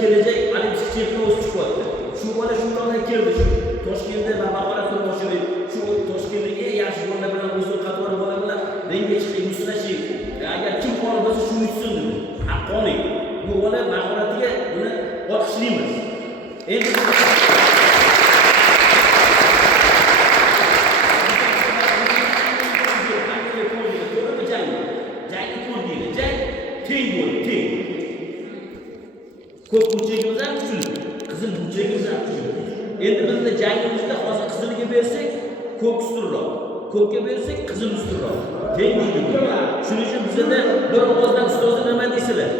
kelajak olimpik chempion chiqyapti. Shu bola shundan keldi. Toshkentda va mahoratni boshqarib, shu Toshkentdagi eng yaxshi bolalar bilan o'zini qatvar bolalar bilan ringga chiqib muslashib, agar kim qolib bo'lsa shuni yutsin dedi. Haqqoniy. Bu bola mahoratiga buni olqishlaymiz. Endi ko'p burchagimiz ham kuchli, qizil burchagimiz ham kuchli. Endi bizda jangimizda hozir qizilga bersak, ko'k ustunroq, ko'kka bersak, qizil ustunroq. Teng deydi bu. Shuning uchun bizda bir ovozdan ustozlar nima deysizlar?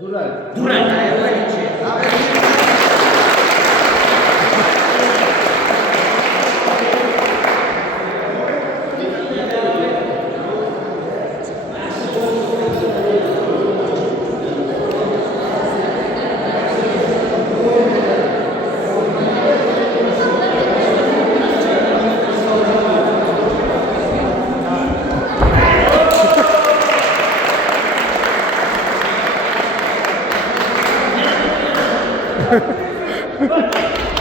Durang. Durang. Ha ha ha.